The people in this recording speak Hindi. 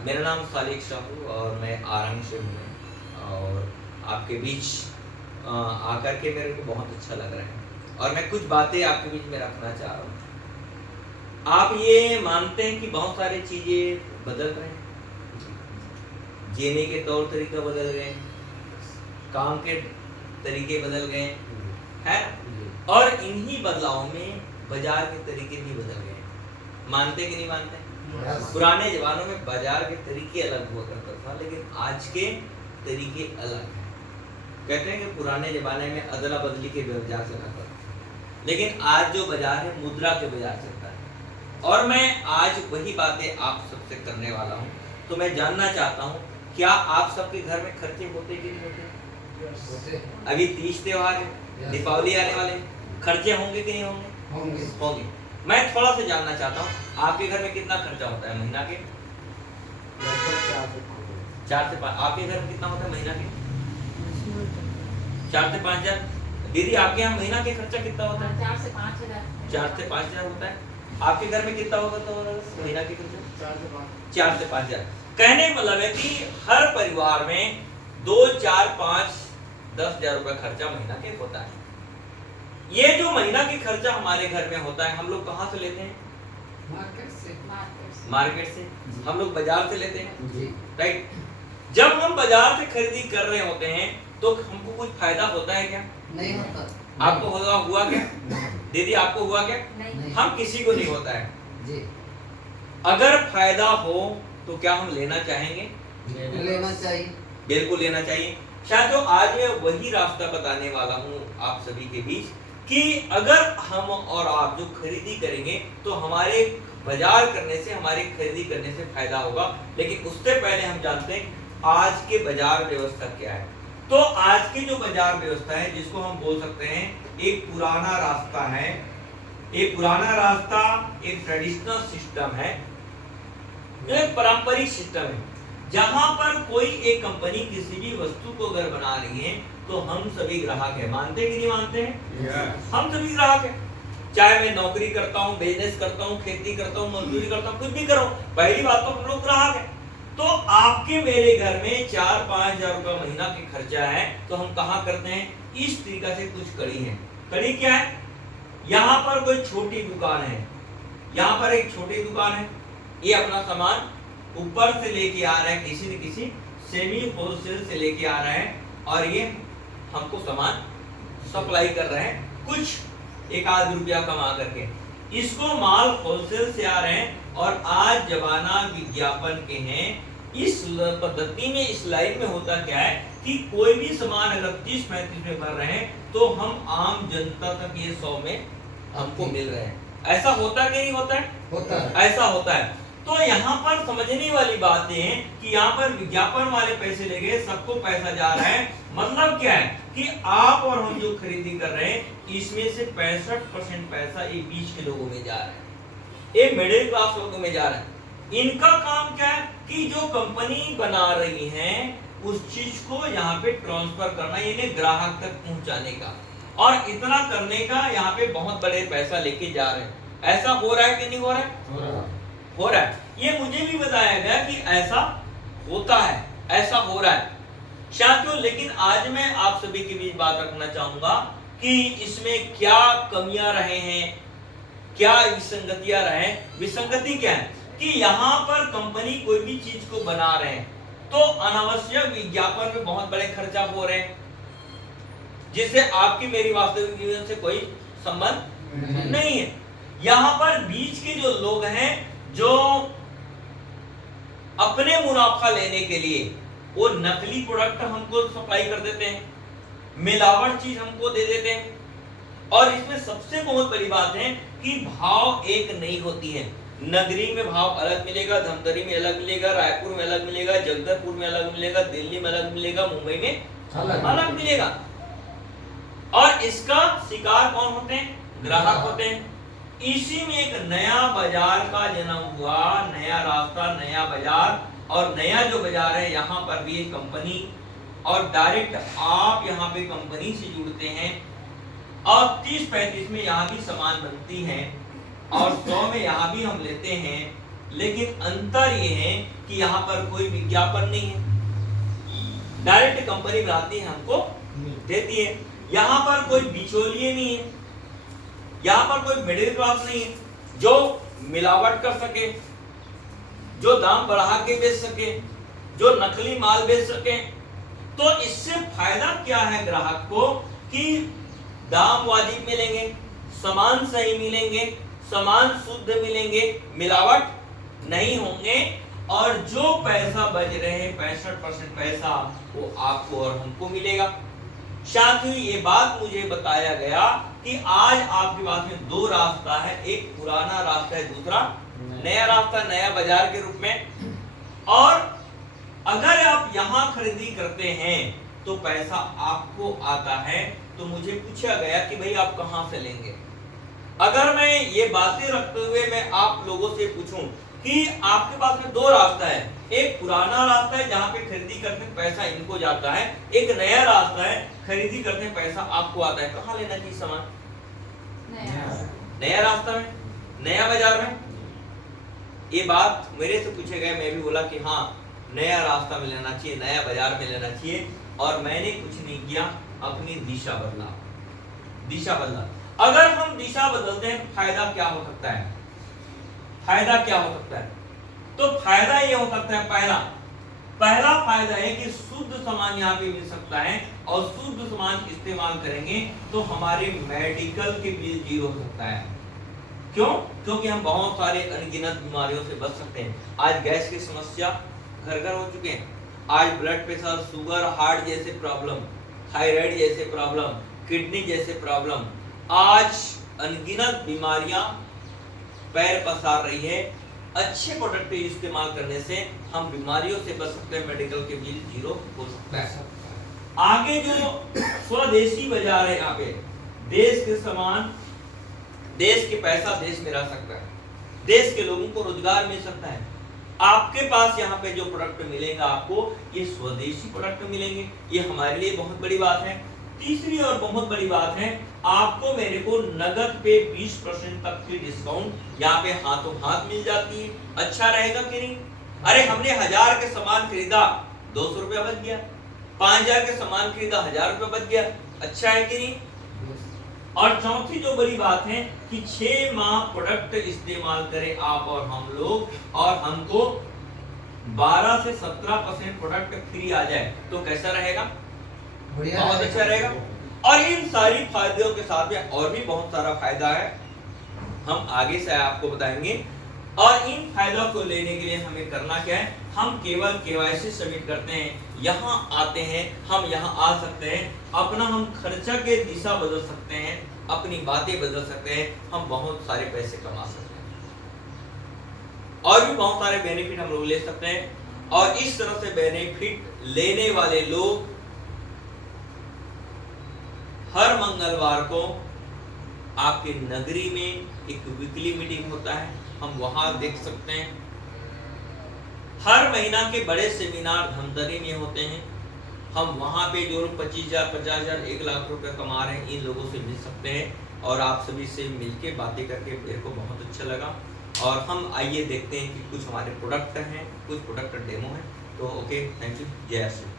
मेरा नाम सालिक शाहू और मैं आरंग से हूँ और आपके बीच आकर के मेरे को बहुत अच्छा लग रहा है और मैं कुछ बातें आपके बीच में रखना चाह रहा हूँ। आप ये मानते हैं कि बहुत सारी चीजें बदल रहे हैं, जीने के तौर तरीका बदल गए, काम के तरीके बदल गए हैं और इन्हीं बदलाव में बाजार के तरीके भी बदल गए। मानते कि नहीं मानते? पुराने जमानों में बाजार के तरीके अलग हुआ करता था लेकिन आज के तरीके अलग हैं। कहते हैं कि पुराने जमाने में अदला बदली के बाजार चला करता था लेकिन आज जो बाजार है मुद्रा के बाजार चलता है। और मैं आज वही बातें आप सबसे करने वाला हूँ। तो मैं जानना चाहता हूँ, क्या आप सबके घर में खर्चे होते कि नहीं होते? अभी तीज त्योहार है, दीपावली आने वाले, खर्चे होंगे कि नहीं होंगे? होंगे। मैं थोड़ा सा जानना चाहता हूँ, आपके घर में कितना खर्चा होता है महीना के? 4 से 5। आपके घर में कितना होता है महीना के? 4 से 5 हजार। दीदी आपके यहाँ महीना के खर्चा कितना होता है? 4 से 5 हजार। 4 से 5 हजार होता है। आपके घर में कितना होगा तो महीना के खर्चा? 4 से 5 हजार। कहने का मतलब है कि हर परिवार में 2, 4, 5, 10 हजार रुपए खर्चा महीना के होता है। ये जो महीना के खर्चा हमारे घर में होता है, हम लोग कहाँ से लेते हैं? मार्केट से। हम लोग बाजार से लेते हैं, राइट? जब हम बाजार से खरीदी कर रहे होते हैं तो हमको कुछ फायदा होता है क्या? नहीं होता। आपको हुआ क्या? दीदी आपको हुआ क्या? नहीं। हम किसी को नहीं होता है जी। अगर फायदा हो तो क्या हम लेना चाहेंगे? लेना चाहिए, बिल्कुल लेना चाहिए। शायद तो आज मैं वही रास्ता बताने वाला हूँ आप सभी के बीच कि अगर हम और आप जो खरीदी करेंगे तो हमारे बाजार करने से, हमारी खरीदी करने से फायदा होगा। लेकिन उससे पहले हम जानते हैं आज के बाजार व्यवस्था क्या है। तो आज की जो बाजार व्यवस्था है, जिसको हम बोल सकते हैं एक पुराना रास्ता है, एक पुराना रास्ता, एक ट्रेडिशनल सिस्टम है, एक पारंपरिक सिस्टम है, जहां पर कोई एक कंपनी किसी भी वस्तु को अगर बना रही है तो हम सभी ग्राहक हैं। मानते कि नहीं मानते हैं? हम सभी ग्राहक हैं। चाहे मैं नौकरी करता हूँ, बिजनेस करता हूँ, खेती करता हूँ, मजदूरी करता हूँ, कुछ भी करो, पहली बात तो हम लोग ग्राहक हैं। तो आपके मेरे घर में 4-5 हजार रुपया महीना के खर्चा है तो हम कहाँ करते हैं? इस तरीका से कुछ कड़ी है। कड़ी क्या है? यहाँ पर कोई छोटी दुकान है, यहाँ पर एक छोटी दुकान है, ये अपना सामान ऊपर से लेके आ रहा है, किसी न किसी सेमी होलसेल से लेके आ रहा है और ये हमको सामान सप्लाई कर रहे हैं कुछ 1-8 रुपया कमा करके। इसको माल होलसेल से आ रहे हैं और आज जमाना विज्ञापन के हैं। इस पद्धति में, इस लाइन में होता क्या है कि कोई भी सामान अगर 30-35 में भर रहे हैं तो हम आम जनता तक ये 100 में हमको मिल रहे हैं। ऐसा होता कि नहीं होता है? होता है। ऐसा होता है। तो यहाँ पर समझने वाली बात है कि यहाँ पर विज्ञापन वाले पैसे ले गए, सबको पैसा जा रहा है। मतलब क्या है कि आप और हम जो खरीदी कर रहे हैं इसमें से 65% पैसा ये बीच के लोगों में जा रहा है, ये मिडिल क्लास लोगों में जा रहा है। इनका काम क्या है कि जो कंपनी बना रही है उस चीज को यहाँ पे ट्रांसफर करना, यानी ग्राहक तक पहुंचाने का, और इतना करने का यहाँ पे बहुत बड़े पैसा लेके जा रहे हैं। ऐसा हो रहा है कि नहीं हो रहा है? हो रहा है। ये मुझे भी बताया गया कि ऐसा होता है, ऐसा हो रहा है शायद। लेकिन आज मैं आप सभी के बीच बात रखना चाहूंगा कि इसमें क्या कमियां रहे हैं, क्या विसंगतियां रहे हैं। विसंगति क्या है कि यहाँ पर कंपनी कोई भी चीज को बना रहे हैं तो अनावश्यक विज्ञापन में बहुत बड़े खर्चा हो रहे हैं, जिससे आपकी मेरी वास्तविक जीवन से कोई संबंध नहीं है। यहाँ पर बीच के जो लोग हैं जो अपने मुनाफा लेने के लिए वो नकली प्रोडक्ट हमको सप्लाई कर देते हैं, मिलावट चीज हमको दे देते हैं। और इसमें सबसे बहुत बड़ी बात है कि भाव एक नहीं होती है। नगरी में भाव अलग मिलेगा, धमतरी में अलग मिलेगा, रायपुर में अलग मिलेगा, जगदलपुर में अलग मिलेगा, दिल्ली में अलग मिलेगा, मुंबई में अलग मिलेगा। और इसका शिकार कौन होते हैं? ग्राहक होते हैं। इसी में एक नया बाजार का जन्म हुआ, नया रास्ता, नया बाजार। और नया जो बाजार है यहाँ पर भी एक कंपनी, और डायरेक्ट आप यहाँ पे कंपनी से जुड़ते हैं और 30-35 में यहाँ भी सामान बनती है और 100 में यहाँ भी हम लेते हैं। लेकिन अंतर ये है कि यहाँ पर कोई विज्ञापन नहीं है, डायरेक्ट कंपनी बनाती है, हमको देती है। यहाँ पर कोई बिचौलिए नहीं है, यहाँ पर कोई मिडिल क्लास नहीं है जो मिलावट कर सके, जो दाम बढ़ा के बेच सके, जो नकली माल बेच सके। तो इससे फायदा क्या है ग्राहक को कि दाम वाजिब मिलेंगे, सामान सही मिलेंगे, सामान शुद्ध मिलेंगे, मिलावट नहीं होंगे, और जो पैसा बच रहे हैं 65% पैसा वो आपको और हमको मिलेगा। साथ ही ये बात मुझे बताया गया कि आज आपके पास में दो रास्ता है, एक पुराना रास्ता है, दूसरा नया रास्ता, नया बाजार के रूप में। और अगर आप यहां खरीदी करते हैं तो पैसा आपको आता है। तो मुझे पूछा गया कि भाई आप कहां से लेंगे। अगर मैं ये बातें रखते हुए मैं आप लोगों से पूछूं कि आपके पास में दो रास्ता है, एक पुराना रास्ता है जहां पे खरीदी करते हैं पैसा इनको जाता है, एक नया रास्ता है खरीदी करते हैं पैसा आपको आता है। कहां लेना चाहिए सामान? नया रास्ता में, नया बाजार में। ये बात मेरे से पूछे गए, मैं भी बोला कि हाँ नया रास्ता में लेना चाहिए, नया बाजार में लेना चाहिए। और मैंने कुछ नहीं किया, अपनी दिशा बदला, दिशा बदला। अगर हम दिशा बदलते हैं फायदा क्या हो सकता है? फायदा क्या हो सकता है? तो फायदा ये हो सकता है, पहला फायदा है कि शुद्ध सामान यहाँ पे मिल सकता है, और शुद्ध सामान इस्तेमाल करेंगे तो हमारे मेडिकल के बिल जीरो हो सकता है। क्यों? क्योंकि हम बहुत सारे अनगिनत बीमारियों से बच सकते हैं। आज गैस की समस्या घर घर हो चुके हैं, आज ब्लड प्रेशर, शुगर, हार्ट जैसे प्रॉब्लम, थायराइड जैसे प्रॉब्लम, किडनी जैसे प्रॉब्लम, आज अनगिनत बीमारियां पैर पसार रही है। अच्छे प्रोडक्ट इस्तेमाल करने से हम बीमारियों से बच सकते हैं, मेडिकल के बिल जीरो हो सकता है। आगे जो स्वदेशी बाजार है, यहाँ पे देश के सामान, देश के पैसा देश में रह सकता है, देश के लोगों को रोजगार मिल सकता है। आपके पास यहाँ पे जो प्रोडक्ट मिलेगा आपको, ये स्वदेशी प्रोडक्ट मिलेंगे, ये हमारे लिए बहुत बड़ी बात है। तीसरी और बहुत बड़ी बात है, आपको मेरे को नगद पे 20% तक की डिस्काउंट यहाँ पे हाथों हाथ मिल जाती है। अच्छा रहेगा कि नहीं? अरे हमने 1000 के सामान खरीदा, 200 रुपया बच गया, 5000 के सामान खरीदा, 1000 रुपया बच गया। अच्छा है कि नहीं? और चौथी जो बड़ी बात है कि 6 माह प्रोडक्ट इस्तेमाल करें आप और हम लोग, और हमको 12 से 17% प्रोडक्ट फ्री आ जाए, तो कैसा रहेगा? बहुत अच्छा रहेगा। और इन सारी फायदों के साथ में और भी बहुत सारा फायदा है, हम आगे से आपको बताएंगे। और इन फायदों को लेने के लिए हमें करना क्या है? हम केवल केवाईसी सबमिट करते हैं, यहाँ आते हैं, हम यहाँ आ सकते हैं, अपना हम खर्चा के दिशा बदल सकते हैं, अपनी बातें बदल सकते हैं, हम बहुत सारे पैसे कमा सकते हैं, और भी बहुत सारे बेनिफिट हम लोग ले सकते हैं। और इस तरह से बेनिफिट लेने वाले लोग हर मंगलवार को आपके नगरी में एक वीकली मीटिंग होता है, हम वहां देख सकते हैं। हर महीना के बड़े सेमिनार धमतरी में होते हैं, हम वहां पे जो लोग 25,000, 50,000, 1 लाख रुपए कमा रहे हैं, इन लोगों से मिल सकते हैं। और आप सभी से मिलके बातें करके मेरे को बहुत अच्छा लगा। और हम आइए देखते हैं कि कुछ हमारे प्रोडक्ट हैं, कुछ प्रोडक्ट डेमो है। तो ओके, थैंक यू, जय श्री।